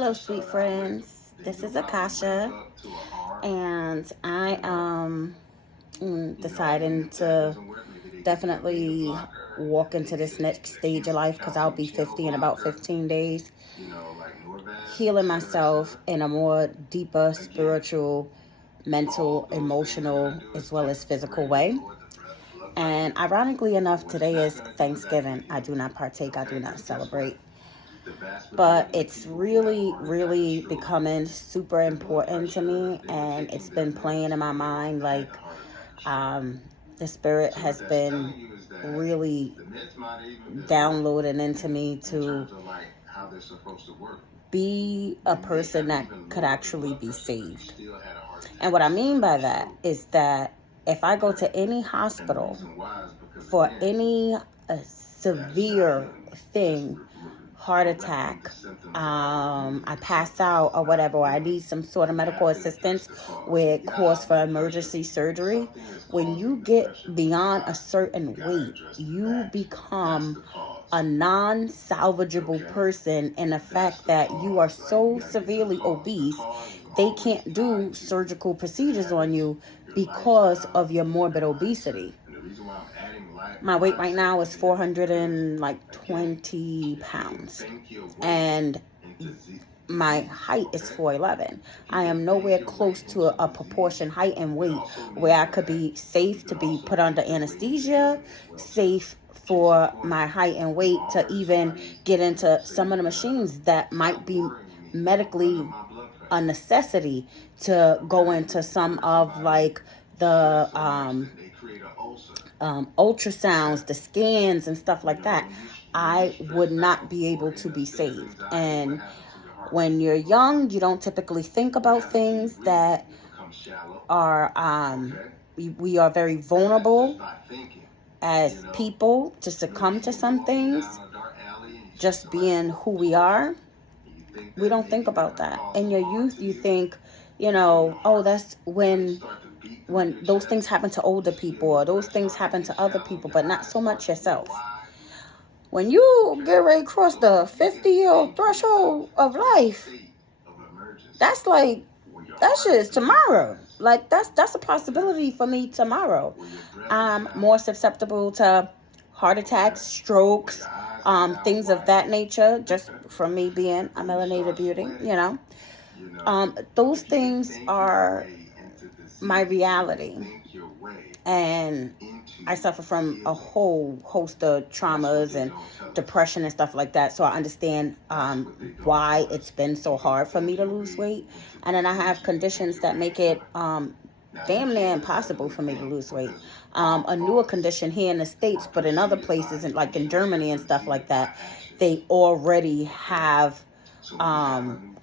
Hello, sweet friends. This is Akasha, and I am deciding to definitely walk into this next stage of life because I'll be 50 in about 15 days, healing myself in a more deeper spiritual, mental, emotional, as well as physical way. And ironically enough, today is Thanksgiving. I do not partake, I do not celebrate. But it's really, really becoming super important to me, and it's been playing in my mind. Um, the spirit has been really downloading into me to be a person that could actually be saved. And what I mean by that is that if I go to any hospital for any severe thing, heart attack, I pass out or whatever, or I need some sort of medical assistance where it calls for emergency surgery, when you get beyond a certain weight, you become a non-salvageable person in the fact that you are so severely obese, they can't do surgical procedures on you because of your morbid obesity. My weight right now is 420 pounds, and my height is 4'11". I am nowhere close to a proportion height and weight where I could be safe to be put under anesthesia, safe for my height and weight to even get into some of the machines that might be medically a necessity to go into some of like the ultrasounds, the scans, and stuff like that. I would not be able to be saved. And when you're young, you don't typically think about things that are, we are very vulnerable as people to succumb to some things. Just being who we are, we don't think about that. In your youth, you think, oh, that's when those things happen to older people or those things happen to other people, but not so much yourself. When you get ready to cross the 50-year threshold of life, that's like, that shit is tomorrow. Like, that's a possibility for me tomorrow. I'm more susceptible to heart attacks, strokes, things of that nature, just from me being a melanated beauty, Those things are my reality. And I suffer from a whole host of traumas and depression and stuff like that. So I understand why it's been so hard for me to lose weight. And then I have conditions that make it damn near impossible for me to lose weight. A newer condition here in the States, but in other places, like in Germany and stuff like that, they already have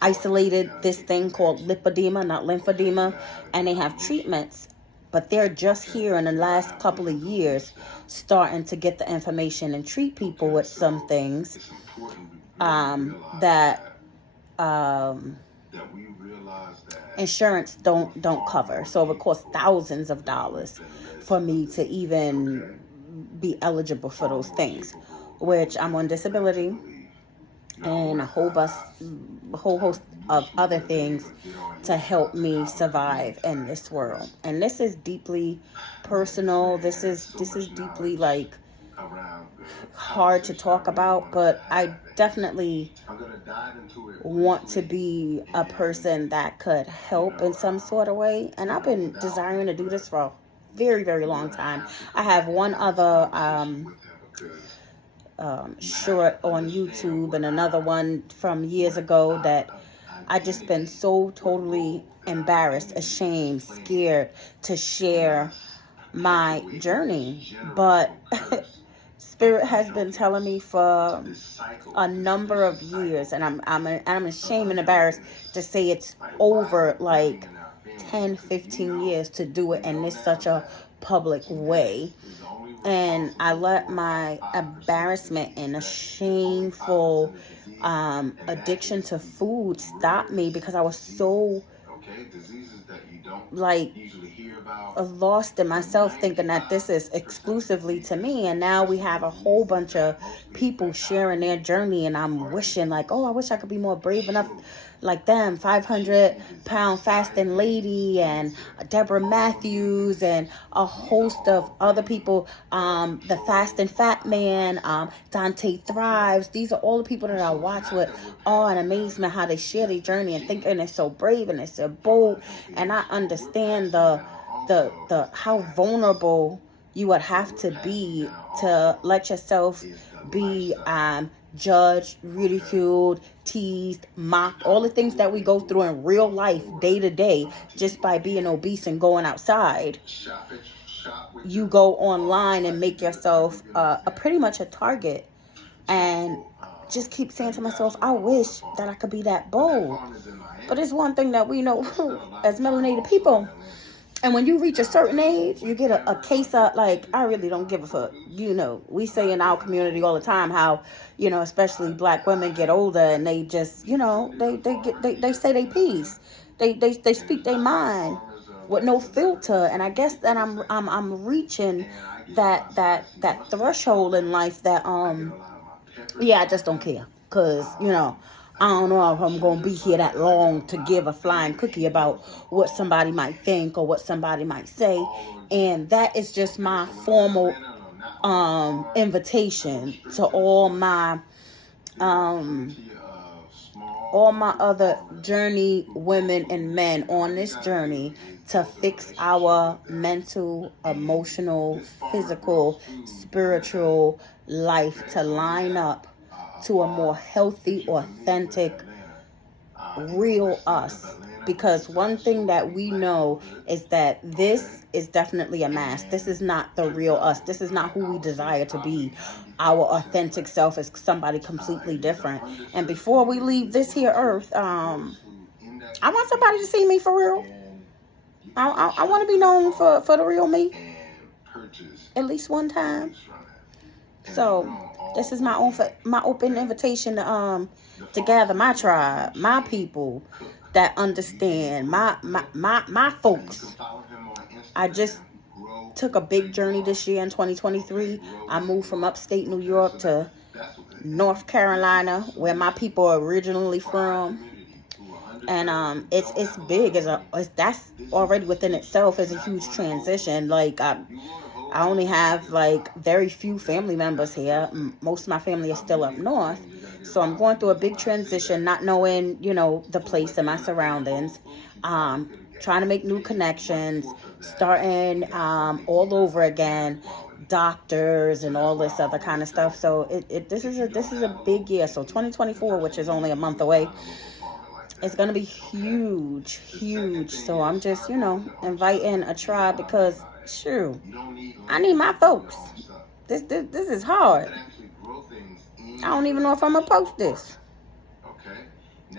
isolated this thing called lipedema, not lymphedema, and they have treatments. But they're just here in the last couple of years starting to get the information and treat people with some things that insurance don't cover. So it would cost thousands of dollars for me to even be eligible for those things, which I'm on disability and a whole host of other things to help me survive in this world. And this is deeply personal. This is deeply like hard to talk about, but I definitely want to be a person that could help in some sort of way. And I've been desiring to do this for a very, very long time. I have one other short on YouTube and another one from years ago that I just been so totally embarrassed, ashamed, scared to share my journey. But Spirit has been telling me for a number of years, and I'm ashamed and embarrassed to say it's over like 10, 15 years to do it in this such a public way. And I let my embarrassment and a shameful addiction to food stop me because I was so like lost in myself, thinking that this is exclusively to me. And now we have a whole bunch of people sharing their journey, and I'm wishing like, oh, I wish I could be more brave enough like them. 500-pound fasting lady, and Deborah Matthews, and a host of other people, the fasting fat man, Dante Thrives. These are all the people that I watch with awe and amazement, how they share their journey, and thinking it's so brave and it's so bold. And I understand the how vulnerable you would have to be to let yourself be judged, ridiculed, teased, mocked, all the things that we go through in real life day to day just by being obese and going outside. You go online and make yourself pretty much a target, and just keep saying to myself, I wish that I could be that bold. But it's one thing that we know as melanated people. And when you reach a certain age, you get a case of like, I really don't give a fuck. We say in our community all the time how, especially black women get older and they just, they say they peace. They speak their mind with no filter. And I guess that I'm reaching that threshold in life that I just don't care. Cause I don't know if I'm going to be here that long to give a flying cookie about what somebody might think or what somebody might say. And that is just my formal invitation to all my other journey women and men on this journey to fix our mental, emotional, physical, spiritual life to line up to a more healthy, authentic, real us. Because one thing that we know is that this is definitely a mask. This is not the real us. This is not who we desire to be. Our authentic self is somebody completely different. And before we leave this here earth, I want somebody to see me for real. I want to be known for the real me. At least one time. So this is my open invitation to gather my tribe, my people that understand, my folks. I just took a big journey this year in 2023. I moved from upstate New York to North Carolina, where my people are originally from. And it's big. That's already within itself is a huge transition. Like I only have like very few family members here. Most of my family is still up north. So I'm going through a big transition, not knowing, the place and my surroundings. Trying to make new connections, starting all over again, doctors and all this other kind of stuff. So this is a big year. So 2024, which is only a month away, it's going to be huge. So I'm just, inviting a tribe because, sure, I need my folks. This is hard. I don't even know if I'm going to post this.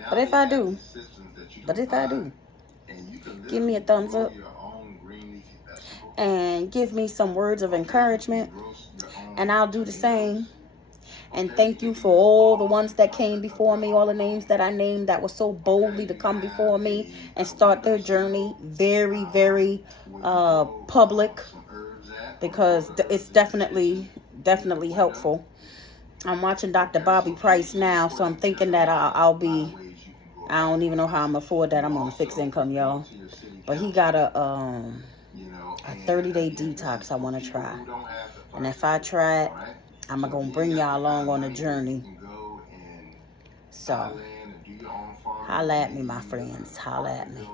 But if I do, give me a thumbs up and give me some words of encouragement, and I'll do the same. And thank you for all the ones that came before me, all the names that I named that were so boldly to come before me and start their journey. Very, very public, because it's definitely helpful. I'm watching Dr. Bobby Price now, so I'm thinking that I'll be, I don't even know how I'm afford that. I'm on a fixed income, y'all. But he got a 30-day detox I want to try. And if I try it, I'm going to bring y'all along on the journey. So, holla at me, my friends. Holla at me.